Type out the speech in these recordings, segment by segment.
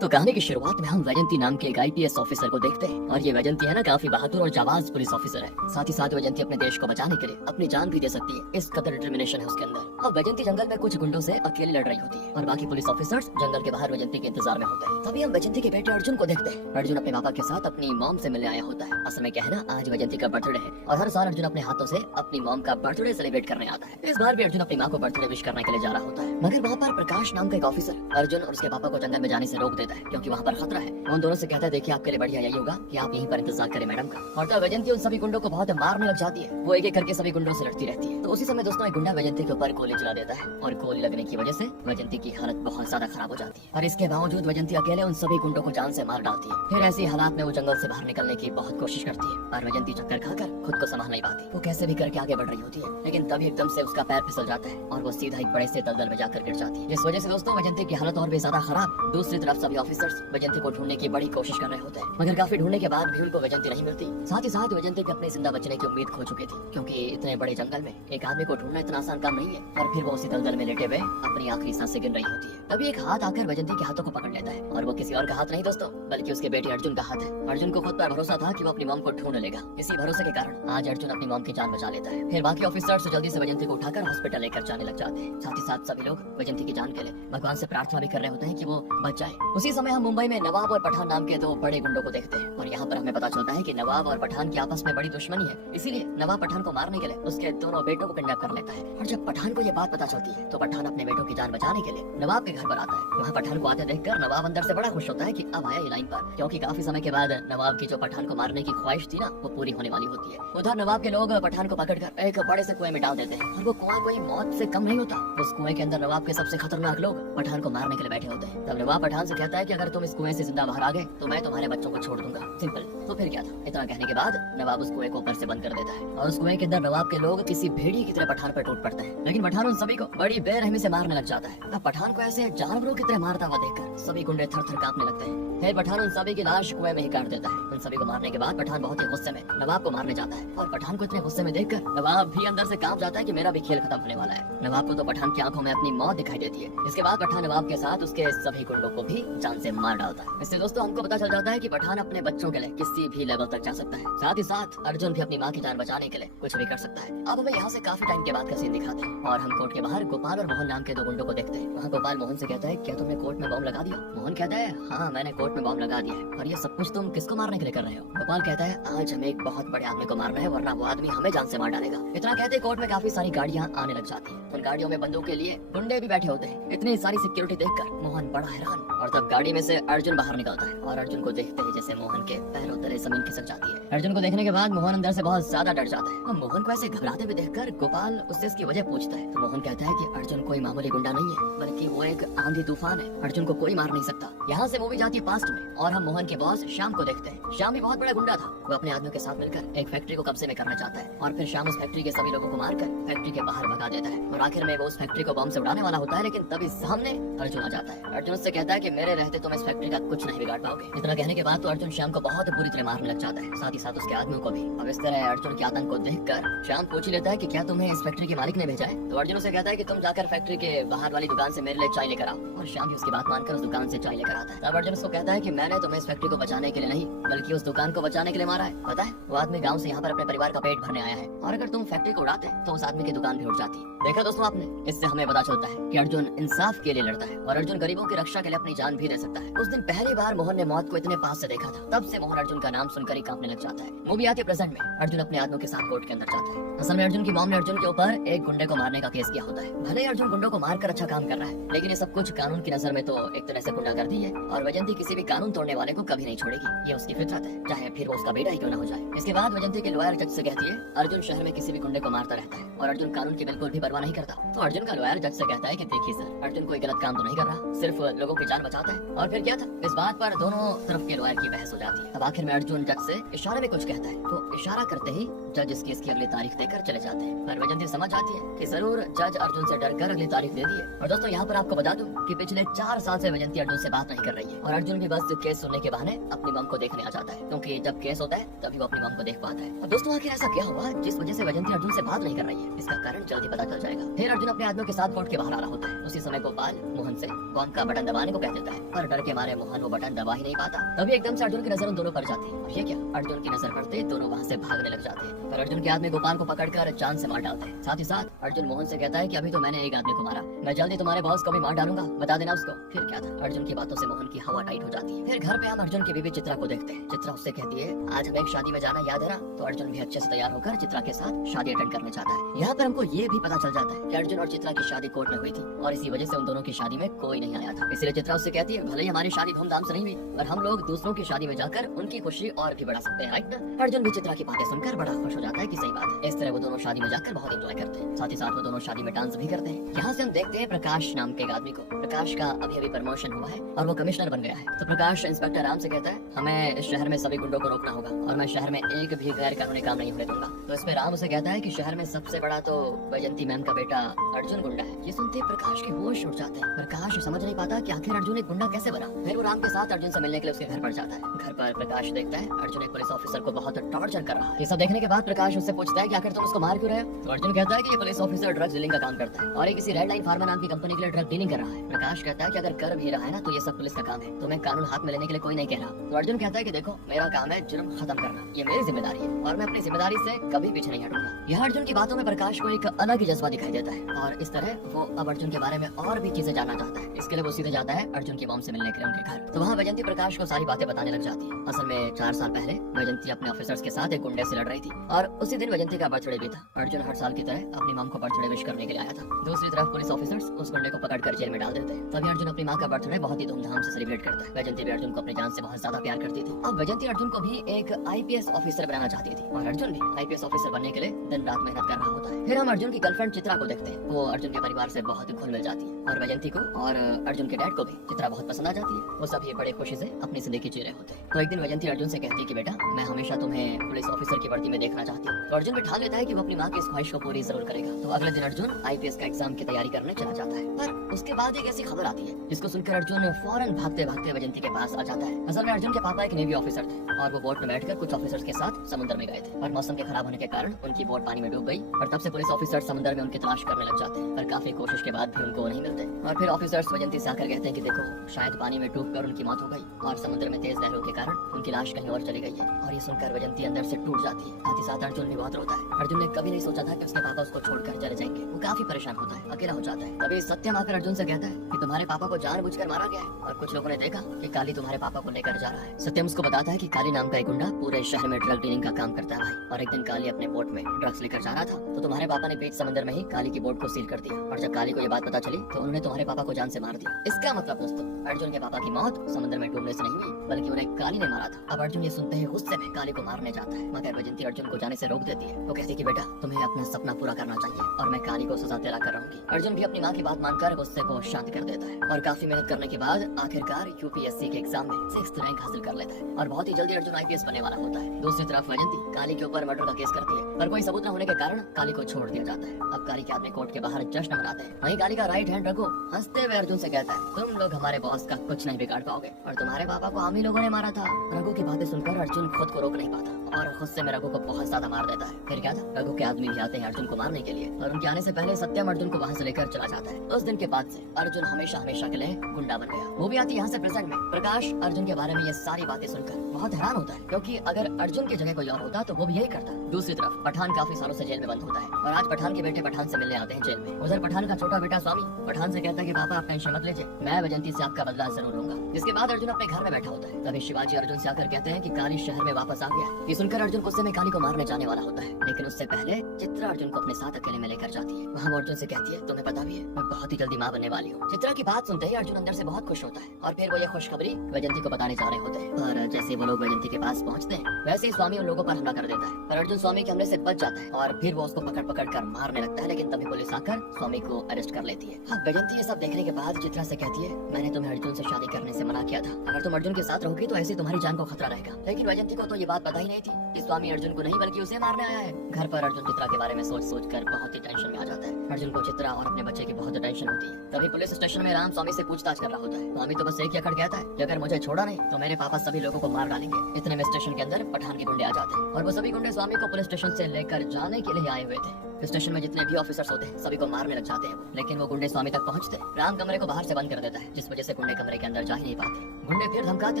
तो कहानी की शुरुआत में हम वैजंती नाम के एक आईपीएस ऑफिसर को देखते हैं और ये वैजंती है ना काफी बहादुर और जाबाज पुलिस ऑफिसर है। साथ ही साथ वैजंती अपने देश को बचाने के लिए अपनी जान भी दे सकती है, इस कदर डिटर्मिनेशन है उसके अंदर। अब वैजंती जंगल में कुछ गुंडों से अकेली लड़ रही होती है और बाकी पुलिस ऑफिसर्स जंगल के बाहर वैजंती के इंतजार में होते हैं। तभी हम वैजंती के बेटे अर्जुन को देखते हैं। अर्जुन अपने पापा के साथ अपनी मॉम से मिलने आया होता है। असल में क्या है ना, आज वैजंती का बर्थडे है और हर साल अर्जुन अपने हाथों से अपनी मॉम का बर्थडे सेलिब्रेट करने आता है। इस बार भी अर्जुन अपनी माँ को बर्थडे विश करने के लिए जा रहा होता है, मगर वहाँ पर प्रकाश नाम का एक ऑफिसर अर्जुन और उसके पापा को जंगल में जाने से रोक देता है क्योंकि वहाँ पर खतरा है। वो उन दोनों से कहता है, देखिए आपके लिए बढ़िया यही होगा कि आप यहीं पर इंतजार करें मैडम का। और तब वैजंती उन सभी गुंडों को बहुत मारने लग जाती है। वो एक एक करके सभी गुंडों से लड़ती रहती है। तो उसी समय दोस्तों एक गुंडा वैजंती के ऊपर गोली चला देता है और गोली लगने की वजह से वैजंती की हालत बहुत ज्यादा खराब हो जाती है। और इसके बावजूद वैजंती अकेले उन सभी गुंडों को जान से मार डालती है। फिर ऐसी हालात में वो जंगल से बाहर निकलने की बहुत कोशिश करती है और वैजंती चक्कर खाकर खुद को संभाल नहीं पाती। वो कैसे भी करके आगे बढ़ रही होती है, लेकिन तभी एकदम से उसका पैर फिसल जाता है और वो सीधा एक बड़े से दलदल में जाकर गिर जाती है। इस वजह से दोस्तों वैजंती की हालत और भी ज्यादा खराब। दूसरी तरफ सभी ऑफिसर्स वैजंती को ढूंढने की बड़ी कोशिश कर रहे होते हैं, मगर काफी ढूंढने के बाद भी उनको वैजंती नहीं मिलती। साथ ही साथ वैजंती भी अपने जिंदा बचने की उम्मीद खो चुकी थी, क्योंकि इतने बड़े जंगल में एक आदमी को ढूंढना इतना आसान काम नहीं है। और फिर वो उसी दलदल में लेटे हुए अपनी आखिरी सांसें गिन रही होती है। तभी एक हाथ आकर वैजंती के हाथों को पकड़ लेता है और वो किसी और का हाथ नहीं दोस्तों, बल्कि उसके बेटे अर्जुन का हाथ है। अर्जुन को खुद पर भरोसा था कि वो अपनी मॉम को ढूंढ लेगा। इसी भरोसे के कारण आज अर्जुन अपनी मॉम की जान बचा लेता है। फिर बाकी ऑफिसर्स जल्दी से वैजंती को उठाकर हॉस्पिटल लेकर जाने लग जाते हैं। साथ ही साथ सभी लोग वैजंती की जान के लिए भगवान से प्रार्थना भी कर रहे होते हैं कि वो बच जाए। उसी समय हम मुंबई में नवाब और पठान नाम के दो बड़े गुंडों को देखते हैं और यहाँ पर हमें पता चलता है कि नवाब और पठान की आपस में बड़ी दुश्मनी है। इसीलिए नवाब पठान को मारने के लिए उसके दोनों बेटों को किडनैप कर लेता है। और जब पठान को ये बात पता चलती है तो पठान अपने बेटों की जान बचाने के लिए नवाब के घर पर आता है। वहाँ पठान को आते देखकर नवाब अंदर से बड़ा खुश होता है कि अब आया ये लाइन पर, क्योंकि काफी समय के बाद नवाब की जो पठान को मारने की ख्वाहिश थी ना, वो पूरी होने वाली होती है। उधर नवाब के लोग पठान को पकड़कर एक बड़े से कुएं में डाल देते हैं और वो कुआं कोई मौत से कम नहीं होता। उस कुएं के अंदर नवाब के सबसे खतरनाक लोग पठान को मारने के लिए बैठे होते हैं। तब नवाब पठान से कहता है कि अगर तुम इस कुएं से जिंदा बाहर आ गए तो मैं तुम्हारे बच्चों को छोड़ दूंगा। सिंपल। तो फिर क्या था, इतना कहने के बाद नवाब उस कुएं को ऊपर से बंद कर देता है और उस कुएं के अंदर नवाब के लोग किसी भेड़िए की तरह पठान पर टूट पड़ते हैं। लेकिन पठान उन सभी को बड़ी बेरहमी से मारने लग जाता है। अब पठान को ऐसे जानवरों की तरह मारता हुआ देखकर सभी गुंडे थर थर कांपने लगते हैं। फिर पठान उन सभी की लाश कुएं में ही काट देता है। उन सभी को मारने के बाद पठान बहुत ही गुस्से में नवाब को मारने जाता है और पठान को इतने गुस्से में देखकर नवाब भी अंदर से कांप जाता है कि मेरा भी खेल खत्म होने वाला है। नवाब को तो पठान की आंखों में अपनी मौत दिखाई देती है। इसके बाद पठान नवाब के साथ उसके सभी गुंडों को भी जान से मार डालता है। इससे दोस्तों हमको पता चल जाता है कि पठान अपने बच्चों के लिए किसी भी लेवल तक जा सकता है। साथ ही साथ अर्जुन भी अपनी माँ की जान बचाने के लिए कुछ भी कर सकता है। अब हमें यहाँ से काफी टाइम के बाद का सीन दिखाते हैं और हम कोर्ट के बाहर गोपाल और मोहन नाम के दो गुंडों को देखते हैं। वहाँ गोपाल मोहन से कहता है, क्या तुमने कोर्ट में बम लगा दिया? मोहन कहता है, हाँ मैंने कोर्ट में बम लगा दिया है। और ये सब कुछ तुम किसको मारने के लिए कर रहे हो? गोपाल कहता है, आज हमें एक बहुत बड़े आदमी को मारना है, वरना वो आदमी हमें जान से मार डालेगा। इतना कहते कोर्ट में काफी सारी गाड़ियाँ आने लग जाती है। उन गाड़ियों में बंदूक के लिए गुंडे भी बैठे होते हैं। इतनी सारी सिक्योरिटी देखकर मोहन बड़ा हैरान। और तब गाड़ी में से अर्जुन बाहर निकलता है और अर्जुन को देखते ही जैसे मोहन के पैरों तले जमीन खिसक जाती है। अर्जुन को देखने के बाद मोहन अंदर से बहुत ज्यादा डर जाता है और मोहन को ऐसे घबराते हुए देखकर गोपाल उससे इसकी वजह पूछता है। तो मोहन कहता है कि अर्जुन कोई मामूली गुंडा नहीं है, बल्कि वो एक आंधी तूफान है। अर्जुन को कोई मार नहीं सकता। यहाँ से मूवी जाती है पास्ट में और हम मोहन के बॉस श्याम को देखते हैं। श्याम भी बहुत बड़ा गुंडा था। वो अपने आदमियों के साथ मिलकर एक फैक्ट्री को कब्जे में करना चाहता है और फिर श्याम उस फैक्ट्री के सभी लोगों को मारकर फैक्ट्री के बाहर भगा देता है और आखिर में वो उस फैक्ट्री को बम से उड़ाने वाला होता है। लेकिन तभी सामने अर्जुन आ जाता है। अर्जुन उससे कहता है कि मेरे रहते तुम इस फैक्ट्री का कुछ नहीं बिगाड़ पाओगे। इतना कहने के बाद तो अर्जुन श्याम को बहुत बुरी तरह मारने लग जाता है, साथ ही साथ उसके आदमियों को भी। अब इस तरह अर्जुन के आतंक को देखकर श्याम पूछ लेता है कि क्या तुम्हें इस फैक्ट्री के मालिक ने भेजा है? तो अर्जुन उसे कहता है कि तुम जाकर फैक्ट्री के बाहर वाली दुकान से मेरे लिए चाय लेकर आओ। और श्याम भी उसकी बात मानकर उस दुकान से चाय लेकर आता है। तब अर्जुन उसको कहता है कि मैंने तुम्हें इस फैक्ट्री को बचाने के लिए नहीं, बल्कि उस दुकान को बचाने के लिए मारा है। पता है, वो आदमी गाँव से यहाँ पर अपने परिवार का पेट भरने आया है और अगर तुम फैक्ट्री को उड़ाते तो उस आदमी की दुकान भी उड़ जाती। देखा दोस्तों आपने, इससे हमें पता चलता है कि अर्जुन इंसाफ के लिए लड़ता है और अर्जुन गरीबों की रक्षा के लिए अपनी जान भी दे सकता है। उस दिन पहली बार मोहन ने मौत को इतने पास से देखा था। तब से मोहन अर्जुन का नाम सुनकर ही कांपने लग जाता है। मूवी आती है प्रेजेंट में। अर्जुन अपने आदमियों के साथ कोर्ट के अंदर जाता है। असल में अर्जुन की मॉम ने अर्जुन के ऊपर एक गुंडे को मारने का केस किया होता है। भले ही अर्जुन गुंडों को मारकर अच्छा काम कर रहा है, लेकिन ये सब कुछ कानून की नजर में तो एक तरह से गुंडागर्दी है और वैजंती किसी भी कानून तोड़ने वाले को कभी नहीं छोड़ेगी। ये उसकी फितरत है, चाहे फिर वो उसका बेटा ही क्यों न हो जाए। इसके बाद वैजंती के लॉयर जज से कहती है, अर्जुन शहर में किसी भी गुंडे को मारता रहता है और अर्जुन कानून की बिल्कुल भी परवाह नहीं करता। तो अर्जुन का लॉयर जज से कहता है कि देखिए सर, अर्जुन कोई गलत काम तो नहीं कर रहा, सिर्फ लोगों की जान बचाता है। और फिर क्या था, इस बात पर दोनों तरफ के लॉयर की बहस हो जाती है। अब आखिर में अर्जुन जज से इशारे में कुछ कहता है, तो इशारा करते ही जज इस केस की अगली तारीख देकर चले जाते हैं। पर वैजयंती समझ जाती है कि जरूर जज अर्जुन से डर कर अगली तारीख दे दी है। और दोस्तों यहाँ पर आपको बता दूं कि पिछले 4 साल से वैजयंती अर्जुन से बात नहीं कर रही है और अर्जुन भी बस केस सुनने के बहाने अपनी मम को देखने आ जाता है, क्योंकि जब केस होता है तभी वो अपनी मम को देख पाता है। अब दोस्तों आखिर ऐसा क्या हुआ जिस वजह से वैजयंती अर्जुन से बात नहीं कर रही है, इसका कारण जल्दी पता चल जाएगा। फिर अर्जुन अपने आदमियों के साथ कोर्ट के बाहर आ रहा होता है। उसी समय गोपाल मोहन से बॉम्ब का बटन दबाने को कह देता है, पर डर के मारे मोहन वो बटन दबा ही नहीं पाता। तभी एकदम से अर्जुन की नजर उन दोनों पर जाती है और ये क्या, अर्जुन की नजर पड़ते दोनों वहाँ से भागने लग जाते हैं। पर अर्जुन के आदमी गोपाल को पकड़कर जान से मार डालते हैं। साथ ही साथ अर्जुन मोहन से कहता है कि अभी तो मैंने एक आदमी को मारा, मैं जल्दी तुम्हारे बॉस को भी मार डालूंगा, बता देना उसको। फिर क्या था, अर्जुन की बातों से मोहन की हवा टाइट हो जाती है। फिर घर पे हम अर्जुन की बीवी चित्रा को देखते हैं। चित्रा उससे कहती है आज हमें एक शादी में जाना, याद है ना? तो अर्जुन भी अच्छे से तैयार होकर चित्रा के साथ शादी अटेंड करने चाहता है। यहाँ पर हमको ये भी पता चल जाता है कि अर्जुन और चित्रा की शादी कोर्ट में हुई थी और इसी वजह से उन दोनों की शादी में कोई नहीं आया था। इसलिए चित्रा उससे कहती है भले ही हमारी शादी धूमधाम से नहीं हुई, पर हम लोग दूसरों की शादी में जाकर उनकी खुशी और भी बढ़ा सकते हैं, राइट ना? अर्जुन भी चित्रा की बातें सुनकर बड़ा खुश हो जाता है कि सही बात है। इस तरह वो दोनों शादी में जाकर बहुत एंजॉय करते हैं। साथ ही साथ वो दोनों शादी में डांस भी करते हैं। यहाँ से हम देखते हैं प्रकाश नाम के एक आदमी को। प्रकाश का अभी अभी प्रमोशन हुआ है और वो कमिश्नर बन गया है। तो प्रकाश इंस्पेक्टर राम से कहता है हमें इस शहर में सभी गुंडों को रोकना होगा और मैं शहर में एक भी गैर कानूनी काम नहीं होने दूंगा। तो इसमें राम उसे कहता है कि शहर में सबसे बड़ा तो वैजयंती मैम का बेटा अर्जुन गुंडा है। ये सुनते प्रकाश के होश उड़ जाते हैं। प्रकाश समझ नहीं पाता कि आखिर अर्जुन एक गुंडा कैसे बना। फिर वो राम के साथ अर्जुन से मिलने के लिए उसके घर पर जाता है। घर पर प्रकाश देखता है अर्जुन एक पुलिस ऑफिसर को बहुत टॉर्चर कर रहा है। ये सब देखने के बाद प्रकाश उससे पूछता है कि आखिर तुम उसको मार क्यों रहे हो? तो अर्जुन कहता है कि ये पुलिस ऑफिसर ड्रग्स डीलिंग का काम करता है और ये किसी रेड लाइन फार्मा नाम की कंपनी के लिए ड्रग डीलिंग कर रहा है। प्रकाश कहता है कि अगर कर भी रहा है ना तो ये सब पुलिस का काम है, तो मैं कानून हाथ में लेने के लिए कोई नहीं कह रहा। तो अर्जुन कहता है कि देखो मेरा काम है जुर्म खत्म करना, ये मेरी जिम्मेदारी है और मैं अपनी जिम्मेदारी से कभी पीछे नहीं हटूंगा। यह अर्जुन की बातों में प्रकाश को एक अलग ही जज्बा दिखाई देता है और इस तरह वो अब अर्जुन के बारे में और भी चीजें जानना चाहता है। इसके लिए वो सीधे जाता है अर्जुन की मॉम से मिलने के लिए उनके घर। तो वहाँ वैजयंती प्रकाश को सारी बातें बताने लग जाती है। असल में 4 साल पहले वैजयंती अपने ऑफिसर्स के साथ एक गुंडे से लड़ रही थी और उसी दिन वैजयंती का बर्थडे भी था। अर्जुन हर साल की तरह अपनी मॉम को बर्थडे विश करने के लिए आया था। दूसरी तरफ पुलिस ऑफिसर्स उस गुंडे को पकड़कर जेल में डाल देते हैं। तभी अर्जुन अपनी माँ का बर्थडे बहुत ही धूमधाम से सेलिब्रेट करता है। वैजयंती भी अर्जुन को अपनी जान से बहुत ज्यादा प्यार करती थी। अब वैजयंती अर्जुन को भी एक आईपीएस ऑफिसर बनाना चाहती थी और अर्जुन भी आईपीएस ऑफिसर बनने के लिए दिन रात मेहनत कर रहा होता है। फिर हम अर्जुन की गर्लफ्रेंड चित्रा को देखते हैं। वो अर्जुन के परिवार से बहुत घुल मिल जाती है और वैजयंती को और अर्जुन के डैड को भी चित्रा बहुत पसंद आ जाती है। वो सभी बड़े खुशी से अपनी जिंदगी जी रहे होते हैं। तो एक दिन वैजयंती अर्जुन से कहती है कि बेटा मैं हमेशा तुम्हें पुलिस ऑफिसर की वर्दी में देखना चाहती हूँ। तो अर्जुन भी ठान लेता है कि वो अपनी माँ की इस ख्वाहिश को पूरी जरूर करेगा। तो अगले दिन अर्जुन आईपीएस का एग्जाम की तैयारी करने चला जाता है। पर उसके बाद एक ऐसी खबर आती है जिसको सुनकर अर्जुन फौरन भागते भागते वैजयंती के पास आ जाता है। असल में अर्जुन के पापा एक नेवी ऑफिसर थे और वो बोट में बैठकर कुछ ऑफिसर्स के साथ समुद्र में गए थे और मौसम के खराब होने के कारण उनकी बोट पानी में डूब गई और तब से पुलिस ऑफिसर समुद्र में उनकी तलाश करने लग जाते हैं। पर काफी कोशिश के बाद भी उनको नहीं मिलते और फिर ऑफिसर्स वैजयंती से आकर कहते हैं कि देखो शायद पानी में डूबकर उनकी मौत हो गई और समुद्र में तेज लहरों के कारण उनकी लाश कहीं और चली गई है। और ये सुनकर वैजयंती अंदर से टूट जाती है। साथ ही साथ अर्जुन भी बहुत रोता है। अर्जुन ने कभी नहीं सोचा था कि उसके पापा उसको छोड़कर चले जाएंगे। वो काफी परेशान होता है, अकेला हो जाता है। तभी सत्यम आकर अर्जुन से कहता है कि तुम्हारे पापा को जानबूझकर मारा गया है और कुछ लोगों ने देखा कि काली तुम्हारे पापा को लेकर जा रहा है। सत्यम उसको बताता है कि काली नाम का एक गुंडा पूरे शहर में ड्रग डीलिंग का काम करता है भाई, और एक दिन काली अपने बोट में ड्रग्स लेकर जा रहा था तो तुम्हारे पापा ने बीच समंदर में ही काली की बोट को सील कर दिया और जब काली को ये बात पता चली तो उन्होंने तुम्हारे पापा को जान से मार दिया। इसका मतलब दोस्तों अर्जुन के पापा की मौत समुद्र में डूबने से नहीं हुई बल्कि उन्हें काली ने मारा था। अब अर्जुन ये सुनते ही गुस्से में काली को मारने जाता है, मगर वैजयंती अर्जुन को जाने से रोक देती है। वो कहती है कि बेटा तुम्हें अपना सपना पूरा करना चाहिए और मैं काली को सजा दिला कर रहूंगी। अर्जुन भी अपनी माँ की बात मानकर गुस्से को शांत कर देता है और काफी मेहनत करने के बाद आखिरकार यूपीएससी के एग्जाम में 6th रैंक हासिल कर लेता है और बहुत ही जल्दी अर्जुन आईपीएस बनने वाला होता है। दूसरी तरफ वैजयंती काली के ऊपर मर्डर का केस करती है पर कोई सबूत न होने के कारण काली को छोड़ दिया जाता है। अब काली के आदमी कोर्ट के बाहर जश्न मनाते हैं। वहीं काली का राइट हैंड रघु हंसते हुए अर्जुन से कहता है तुम लोग हमारे बॉस का कुछ नहीं बिगाड़ पाओगे और तुम्हारे पापा को हम ही लोगों ने मारा था। रघु की बातें सुनकर अर्जुन खुद को रोक नहीं पाता और गुस्से में रघु को बहुत ज्यादा मार देता है। फिर क्या था, रघु के आदमी भी आते हैं अर्जुन को मारने के लिए और उनके आने से पहले सत्यम अर्जुन को वहाँ से लेकर चला जाता है। उस दिन के बाद से अर्जुन हमेशा हमेशा के लिए गुंडा बन गया। वो भी आती यहाँ से प्रेजेंट में। प्रकाश अर्जुन के बारे में ये सारी बातें सुनकर बहुत हैरान होता है क्योंकि अगर अर्जुन की जगह कोई और होता तो वो भी यही करता। दूसरी तरफ पठान काफी सालों से जेल में बंद होता है और आज पठान के बेटे पठान से मिलने आते हैं जेल में। उधर पठान का छोटा बेटा स्वामी पठान से कहता है कि पापा आप टेंशन मत लीजिए, मैं वैजयंती से आपका बदला जरूर लूंगा। जिसके बाद अर्जुन अपने घर में बैठा होता है। तभी शिवाजी अर्जुन से आकर कहते हैं कि काली शहर में वापस आ गया है। ये सुनकर अर्जुन गुस्से में काली को मारने जाने वाला होता है, लेकिन उससे पहले चित्रा अर्जुन को अपने साथ अकेले में लेकर जाती है। वहाँ वो अर्जुन से कहती है तुम्हें पता भी है मैं बहुत ही जल्दी माँ बनने वाली हूँ। चित्रा की बात सुनते ही अर्जुन अंदर से बहुत खुश होता है और फिर वो ये खुशखबरी वैजयंती को बताने जा रहे होते हैं। और जैसे वो लोग वैजयंती के पास पहुँचते हैं वैसे ही स्वामी उन लोगों पर हमला कर देता है पर अर्जुन स्वामी के हमले से बच जाता है और फिर वो उसको पकड़ पकड़ कर मारने लगता है, लेकिन तभी पुलिस आकर स्वामी को अरेस्ट कर लेती है। अब वैजयंती ये सब देखने के बाद चित्रा से कहती है मैंने तुम्हें अर्जुन से शादी करने से मना किया था, अगर तुम अर्जुन के साथ रहोगी तो ऐसे तुम्हारी जान को खतरा रहेगा। लेकिन वैजयंती को तो ये बात पता ही नहीं थी कि स्वामी अर्जुन को नहीं बल्कि उसे मारने आया है। घर पर अर्जुन चित्रा के बारे में सोच सोच कर बहुत ही टेंशन में आ जाता है। अर्जुन को चित्रा और अपने बच्चे की बहुत टेंशन होती है। तभी पुलिस स्टेशन में राम स्वामी से पूछताछ कर रहा होता है। स्वामी तो बस एक ही अकड़ कहता है कि अगर मुझे छोड़ा नहीं तो मेरे पापा सभी लोगों को मार डालेंगे। इतने में स्टेशन के अंदर पठान के गुंडे आ जाते हैं और वो सभी गुंडे स्वामी को पुलिस स्टेशन से लेकर जाने के लिए आए हुए थे। स्टेशन में जितने भी ऑफिसर्स होते हैं सभी को मारने लग जाते हैं, लेकिन वो गुंडे स्वामी तक पहुंचते राम कमरे को बाहर से बंद कर देता है, जिस वजह से गुंडे कमरे के अंदर जा ही नहीं पाते। गुंडे फिर धमकाते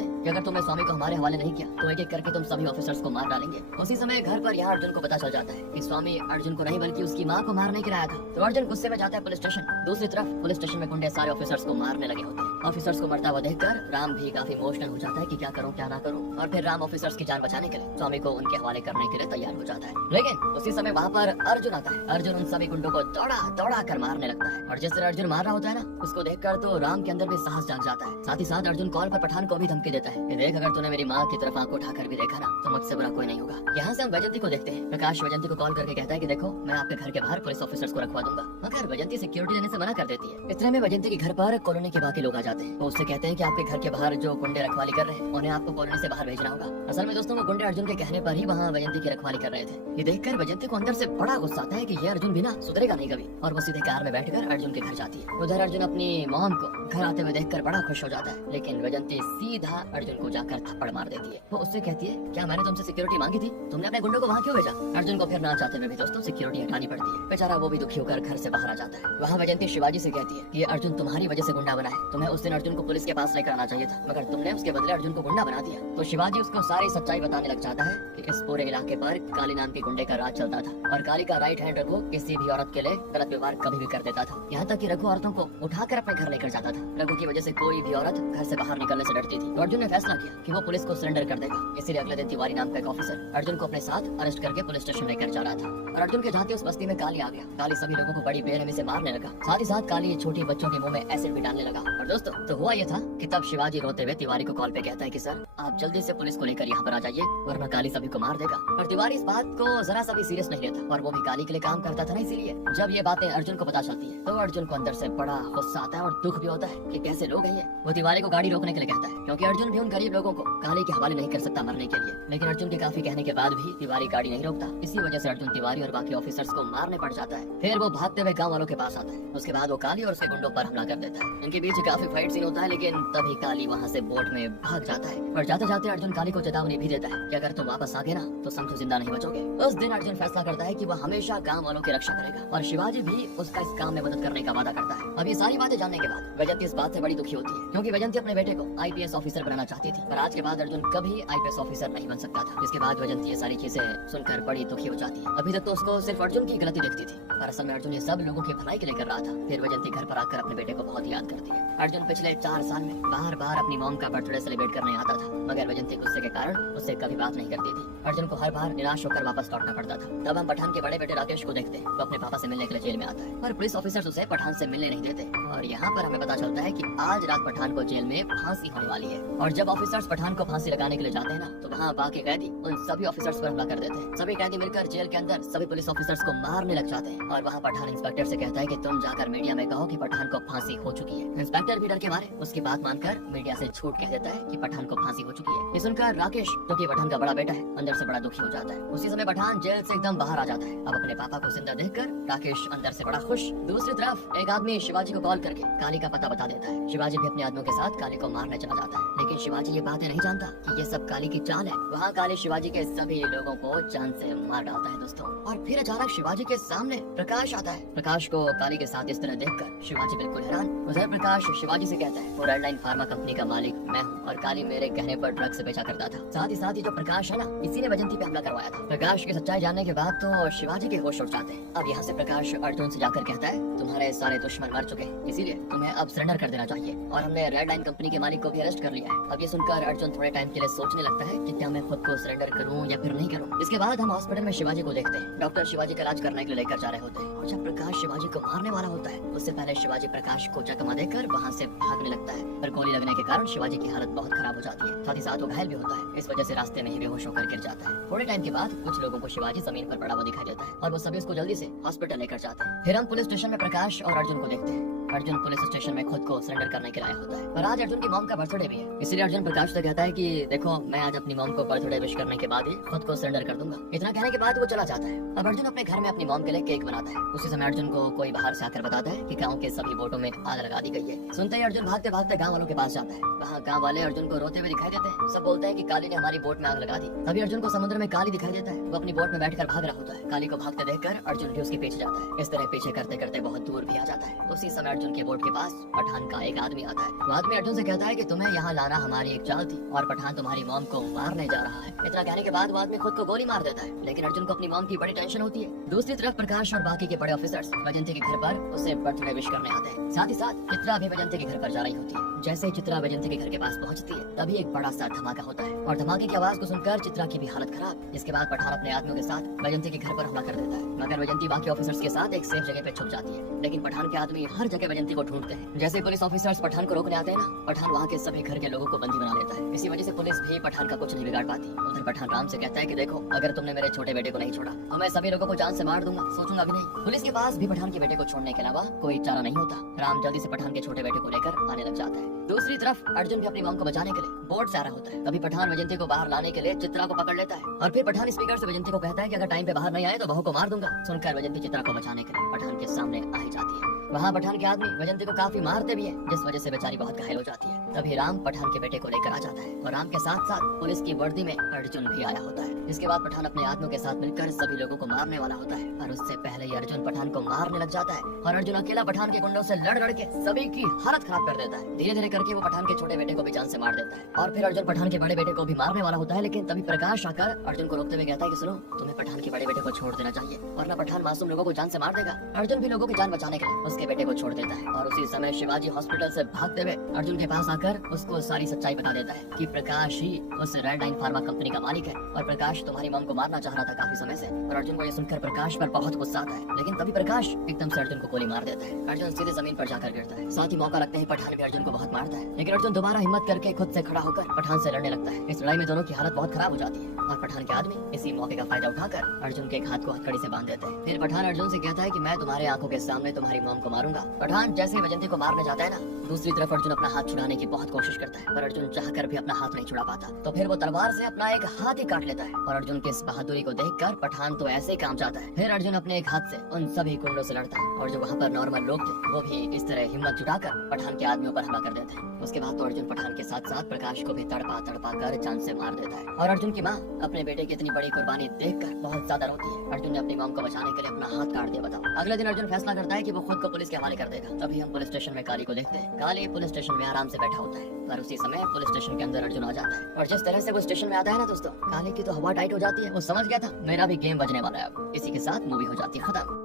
हैं कि अगर तुमने स्वामी को हमारे हवाले नहीं किया तो एक एक करके तुम सभी ऑफिसर्स को मार डालेंगे। उसी समय घर पर यहाँ अर्जुन को पता चल जाता है कि स्वामी अर्जुन को नहीं बल्कि उसकी माँ को मारने के लिए आया था। तो अर्जुन गुस्से में जाता है पुलिस स्टेशन। दूसरी तरफ पुलिस स्टेशन में गुंडे सारे ऑफिसर्स को मारने लगे होते हैं। ऑफिसर्स को मरता हुआ देखकर राम भी काफी इमोशनल हो जाता है कि क्या करूं क्या ना करूं, और फिर राम ऑफिसर्स की जान बचाने के लिए स्वामी को उनके हवाले करने के लिए तैयार हो जाता है। लेकिन उसी समय वहाँ पर अर्जुन आता है। अर्जुन उन सभी गुंडों को दौड़ा दौड़ा कर मारने लगता है, और जिस तरह अर्जुन मार रहा होता है ना, उसको देखकर तो राम के अंदर भी साहस जाग जाता है। साथ ही साथ अर्जुन कॉल पर पठान को भी धमकी देता है कि देख, अगर तूने मेरी माँ की तरफ आंख उठाकर भी देखा ना तो मुझसे बुरा कोई नहीं होगा। यहाँ से हम वैजंती को देखते हैं। प्रकाश वैजंती को कॉल करके कहता है कि देखो, मैं आपके घर के बाहर पुलिस ऑफिसर्स को रखवा दूंगा, मगर वैजंती सिक्योरिटी देने से मना कर देती है। इतने में वैजंती के घर पर कॉलोनी के बाकी लोग आ जाते हैं। वो उससे कहते हैं कि आपके घर के बाहर जो गुंडे रखवाली कर रहे हैं उन्हें आपको कॉलोनी से बाहर भेजना होगा। असल में दोस्तों, वो गुंडे अर्जुन के कहने पर ही वहाँ वैजंती की रखवाली कर रहे थे। ये देखकर वैजंती को अंदर से बड़ा गुस्सा आता है कि ये अर्जुन भी ना सुधरेगा नहीं कभी, और वो सीधे कार में बैठकर अर्जुन के घर जाती है। उधर अर्जुन अपनी मॉम को घर आते हुए देखकर बड़ा खुश हो जाता है, लेकिन वैजंती सीधा अर्जुन को जाकर थप्पड़ मार देती है। वो उससे कहती है, क्या मैंने तुमसे सिक्योरिटी मांगी थी? तुमने अपने गुंडों को वहाँ क्यों भेजा? अर्जुन को फिर ना चाहते हुए भी दोस्तों सिक्योरिटी हटानी पड़ती है। बेचारा वो भी दुखी होकर घर से बाहर आ जाता है। वहाँ वैजंती शिवाजी से कहती है कि ये अर्जुन तुम्हारी वजह से गुंडा बना है, तुम्हें उस दिन अर्जुन को पुलिस के पास लेकर आना चाहिए था, मगर तुमने उसके बदले अर्जुन को गुंडा बना दिया। तो शिवाजी उसको सारी सच्चाई बताने लग जाता है कि इस पूरे इलाके पर काली नाम के गुंडे का राज चलता था, और काली का राइट हैंड रघु किसी भी औरत के लिए गलत व्यवहार कभी भी कर देता था। यहाँ तक कि रघु औरतों को उठाकर अपने घर लेकर जाता था। रघु की वजह से कोई भी औरत घर से बाहर निकलने से डरती थी। तो अर्जुन ने फैसला किया कि वो पुलिस को सरेंडर कर देगा। इसीलिए अगले दिन तिवारी नाम का एक ऑफिसर अर्जुन को अपने साथ अरेस्ट करके पुलिस स्टेशन लेकर जा रहा था, और अर्जुन के जाते उस बस्ती में काली आ गया। काली सभी लोगों को बड़ी बेरहमी से मारने लगा। साथ ही साथ काली छोटी बच्चों के मुंह में एसिड भी डालने लगा। और दोस्तों, तो हुआ ये था कि तब शिवाजी रोते हुए तिवारी को कॉल पे कहता है कि सर, आप जल्दी से पुलिस को लेकर यहाँ पर आ जाइए, वरना काली सभी को मार देगा। और तिवारी इस बात को जरा सा भी सीरियस नहीं लेता, और वो भी काली के लिए काम करता था ना, इसीलिए जब ये बातें अर्जुन को पता चलती है तो अर्जुन को अंदर से बड़ा गुस्सा आता है और दुख भी होता है कि कैसे लोग हैं ये। वो तिवारी को गाड़ी रोकने के लिए कहता है, क्योंकि अर्जुन भी उन गरीब लोगों को काली के हवाले नहीं कर सकता मरने के लिए। लेकिन अर्जुन के काफी कहने के बाद भी तिवारी गाड़ी नहीं रोकता। इसी वजह से अर्जुन तिवारी और बाकी ऑफिसर्स को मारने पड़ जाता है। फिर वो भागते हुए गाँव वालों के पास आता है। उसके बाद वो काली और उसके गुंडों पर हमला कर देता है। इनके बीच काफी फाइट सीन होता है, लेकिन तभी काली वहाँ से बोट में भाग जाता है। और जाते जाते अर्जुन काली को चेतावनी भी देता है कि अगर तुम वापस आ गए ना तो समझो जिंदा नहीं बचोगे। उस दिन अर्जुन फैसला करता है कि वह हमेशा गाँव वालों की रक्षा करेगा, और शिवाजी भी उसका इस काम में मदद करने का वादा करता है। अब ये सारी बातें जानने के बाद वैजंती इस बात से बड़ी दुखी होती है, क्योंकि वैजंती अपने बेटे को IPS ऑफिसर बनाना चाहती थी, पर आज के बाद अर्जुन कभी IPS ऑफिसर नहीं बन सकता था। इसके बाद वैजंती ये सारी चीजें सुनकर बड़ी दुखी हो जाती है। अभी तक तो उसको सिर्फ अर्जुन की गलती दिखती थी, पर असल में अर्जुन ये सब लोगों की भलाई के लिए कर रहा था। फिर वैजंती घर पर आकर अपने बेटे को बहुत याद करती है। अर्जुन पिछले 4 साल में बार बार अपनी मॉम का बर्थडे सेलिब्रेट करने आता था, मगर वैजंती गुस्से के कारण उससे कभी बात नहीं करती थी। अर्जुन को हर बार निराश होकर वापस लौटना पड़ता था। तब हम पठान के बड़े बेटे राकेश को देखते हैं, वो अपने पापा से मिलने के लिए जेल में आता है, पर पुलिस ऑफिसर्स उसे पठान से मिलने नहीं देते। और यहाँ पर हमें पता चलता है कि आज रात पठान को जेल में फांसी होने वाली है। और जब ऑफिसर्स पठान को फांसी लगाने के लिए जाते हैं ना, तो वहाँ बाकी कैदी उन सभी ऑफिसर्स पर हमला कर देते हैं। सभी कैदी मिलकर जेल के अंदर सभी पुलिस ऑफिसर्स को मारने लग जाते हैं। और वहाँ पठान इंस्पेक्टर से कहता है कि तुम जाकर मीडिया में कहो कि पठान को फांसी हो चुकी है। इंस्पेक्टर भी डर के मारे उसकी बात मानकर मीडिया से झूठ कह देता है कि पठान को फांसी हो चुकी है। ये सुनकर राकेश, जो कि पठान का बड़ा बेटा है, अंदर से बड़ा दुखी हो जाता है। उसी समय पठान जेल से एकदम बाहर आ जाता है। अब अपने पापा को जिंदा देखकर राकेश अंदर से बड़ा खुश। दूसरी तरफ एक आदमी शिवाजी को कॉल करके काली का पता बता देता है। शिवाजी भी अपने आदमियों के साथ काली को मारने चला जाता है, लेकिन शिवाजी ये बातें नहीं जानता कि ये सब काली की चाल है। वहाँ काली शिवाजी के सभी लोगों को जान से मार डालता है दोस्तों। और फिर अचानक शिवाजी के सामने प्रकाश आता है। प्रकाश को काली के साथ इस तरह देखकर शिवाजी बिल्कुल हैरान। उधर प्रकाश शिवाजी से कहता है, वो रेड लाइन फार्मा कंपनी का मालिक मैं हूँ, और काली मेरे कहने पर ड्रग्स बेचा करता था। साथ ही जो प्रकाश है ना, इसी ने वैजंती पे हमला करवाया था। प्रकाश की सच्चाई जानने के बाद तो शिवाजी के होश उड़ जाते हैं। अब यहाँ से प्रकाश अर्जुन से जाकर कहता है, तुम्हारे सारे दुश्मन मर चुके हैं, इसीलिए तुम्हें अब सरेंडर कर देना चाहिए, और हमने रेड लाइन कंपनी के मालिक को भी अरेस्ट कर लिया है। अब ये सुनकर अर्जुन थोड़े टाइम के लिए सोचने लगता है कि क्या मैं खुद को सरेंडर करूं या फिर नहीं करूं। इसके बाद हम हॉस्पिटल में शिवाजी को देखते हैं। डॉक्टर शिवाजी का इलाज करने के लिए लेकर जा रहे होते हैं, और जब प्रकाश शिवाजी को मारने वाला होता है, उससे पहले शिवाजी प्रकाश को चकमा देकर वहाँ से भागने लगता है, पर गोली लगने के कारण शिवाजी की हालत बहुत खराब हो जाती है। साथ ही साथ वो घायल भी होता है। इस वजह से रास्ते में ही बेहोश होकर गिर जाता है। थोड़े टाइम के बाद कुछ लोगों को शिवाजी जमीन पर पड़ा हुआ दिखाई देता है, और वो सभी उसको जल्दी से हॉस्पिटल लेकर जाते हैं। फिर हम पुलिस स्टेशन में प्रकाश और अर्जुन को देखते हैं। अर्जुन पुलिस स्टेशन में खुद को सरेंडर करने के लिए आया होता है। पर आज अर्जुन की मॉम का बर्थडे भी है, इसलिए अर्जुन प्रकाश से कहता है कि देखो मैं आज अपनी मॉम को बर्थडे विश करने के बाद ही खुद को सरेंडर कर दूंगा। इतना कहने के बाद वो चला जाता है। अब अर्जुन अपने घर में अपनी मॉम के लिए केक बनाता है। उसी समय अर्जुन को कोई बाहर से आकर बताता है कि गाँव के सभी बोटों में आग लगा दी गई है। सुनते ही अर्जुन भागते भागते गाँव वालों के पास जाता है। वहाँ गाँव वाले अर्जुन को रोते हुए दिखाई देते हैं। सब बोलते हैं कि काली ने हमारी बोट में आग लगा दी। तभी अर्जुन को समुद्र में काली दिखाई देता है। वो अपनी बोट में बैठकर भाग रहा होता है। काली को भागते देखकर अर्जुन भी उसके पीछे जाता है। इस तरह पीछे करते करते बहुत दूर भी आ जाता है। उसी समय अर्जुन के बोट के पास पठान का एक आदमी आता है। वो आदमी अर्जुन से कहता है कि तुम्हें यहाँ लाना हमारी एक चाल थी और पठान तुम्हारी मॉम को मारने जा रहा है। इतना कहने के बाद वो आदमी खुद को गोली मार देता है। लेकिन अर्जुन को अपनी मॉम की बड़ी टेंशन होती है। दूसरी तरफ प्रकाश और बाकी के बड़े ऑफिसर्स वैजंती के घर पर उसे बर्थडे विश करने आते हैं। साथ ही साथ चित्रा भी वैजंती के घर पर जा रही होती है। जैसे ही चित्रा वैजंती के घर के पास पहुंचती है तभी एक बड़ा सा धमाका होता है और धमाके की आवाज को सुनकर चित्रा की भी हालत खराब। इसके बाद पठान अपने आदमियों के साथ वैजंती के घर पर हमला कर देता है। मगर वैजंती बाकी ऑफिसर्स के साथ एक सेफ जगह पे छुप जाती है। लेकिन पठान के आदमी हर जगह वैजंती को ढूंढते हैं। जैसे पुलिस ऑफिसर्स पठान को रोकने आते हैं ना, पठान वहाँ के सभी घर के लोगों को बंदी बना लेता है। इसी वजह से पुलिस भी पठान का कुछ नहीं बिगाड़ पाती। उधर पठान राम से कहता है कि देखो अगर तुमने मेरे छोटे बेटे को नहीं छोड़ा तो मैं सभी लोगों को जान से मार दूंगा, सोचूंगा भी नहीं। पुलिस के पास भी पठान के बेटे को छोड़ने के अलावा कोई चारा नहीं होता। राम जल्दी से पठान के छोटे बेटे को लेकर आने लग जाता है। दूसरी तरफ अर्जुन भी अपनी मॉम को बचाने के लिए बोट से आ रहा होता है। तभी पठान वैजंती को बाहर लाने के लिए चित्रा को पकड़ लेता है और फिर पठान स्पीकर से वैजंती को कहता है कि अगर टाइम पे बाहर नहीं आए तो बहू को मार दूंगा। सुनकर वैजंती चित्रा को बचाने के लिए पठान के सामने आ ही जाती है। वहाँ पठान के आदमी वैजंती को काफी मारते भी है, जिस वजह से बेचारी बहुत घायल हो जाती है। तभी राम पठान के बेटे को लेकर आ जाता है और राम के साथ साथ पुलिस की वर्दी में अर्जुन भी आया होता है। इसके बाद पठान अपने आदमियों के साथ मिलकर सभी लोगों को मारने वाला होता है और उससे पहले ही अर्जुन पठान को मारने लग जाता है और अर्जुन अकेला पठान के गुंडों से लड़ के सभी की हालत खराब कर देता है। धीरे धीरे करके वो पठान के छोटे बेटे को भी जान से मार देता है और फिर अर्जुन पठान के बड़े बेटे को भी मारने वाला होता है। लेकिन तभी प्रकाश आकर अर्जुन को रोकते हुए कहता है कि सुनो, तुम्हें पठान के बड़े बेटे को छोड़ देना चाहिए वरना पठान मासूम लोगों को जान से मार देगा। अर्जुन भी लोगों की जान बचाने के लिए उसके बेटे को छोड़ देता है और उसी समय शिवाजी हॉस्पिटल से भागते हुए अर्जुन के पास आकर उसको सारी सच्चाई बता देता है कि प्रकाश ही उस रेड लाइन फार्मा कंपनी का मालिक है और प्रकाश तुम्हारी मॉम को मारना चाह रहा था काफी समय से। और अर्जुन को ये सुनकर प्रकाश पर बहुत गुस्सा आता है। लेकिन तभी प्रकाश एकदम से अर्जुन को गोली मार देता है। अर्जुन सीधे जमीन पर जाकर गिरता है। साथ ही मौका लगते ही पठान भी अर्जुन को बहुत मारता है। लेकिन अर्जुन दोबारा हिम्मत करके खुद से खड़ा होकर पठान से लड़ने लगता है। इस लड़ाई में दोनों की हालत बहुत खराब हो जाती है और पठान के आदमी इसी मौके का फायदा उठाकर अर्जुन के एक हाथ को हथकड़ी से बांध देते हैं। फिर पठान अर्जुन से कहता है कि मैं तुम्हारे आंखों के सामने तुम्हारी मॉम को मारूंगा। पठान जैसे ही वैजंती को मारने जाता है ना, दूसरी तरफ अर्जुन अपना हाथ छुड़ाने की बहुत कोशिश करता है पर अर्जुन चाहकर भी अपना हाथ नहीं छुड़ा पाता। तो फिर वो तलवार से अपना एक हाथ ही काट लेता है और अर्जुन की इस बहादुरी को देखकर पठान तो ऐसे ही काम जाता है। फिर अर्जुन अपने एक हाथ से उन सभी गुंडों से लड़ता है और जो वहाँ पर नॉर्मल लोग थे वो भी इस तरह हिम्मत जुटाकर पठान के आदमियों पर हमला कर देते हैं। उसके बाद तो अर्जुन पठान के साथ साथ प्रकाश को भी तड़पा कर जान से मार देता है। और अर्जुन की माँ अपने बेटे की इतनी बड़ी कुर्बानी देखकर बहुत ज्यादा रोती है। अर्जुन ने अपनी मॉम को बचाने के लिए अपना हाथ काट दिया। बताओ, अगले दिन अर्जुन फैसला करता है कि वो खुद को पुलिस के हवाले कर देगा। तभी हम पुलिस स्टेशन में काली को देखते हैं। काली पुलिस स्टेशन में आराम से बैठा होता है पर उसी समय पुलिस स्टेशन के अंदर अर्जुन आ जाता है और जिस तरह से वो स्टेशन में आता है ना दोस्तों, काली की तो हवा टाइट हो जाती है। वो समझ गया था मेरा भी गेम बजने वाला है अब। इसी के साथ मूवी हो जाती है खत्म।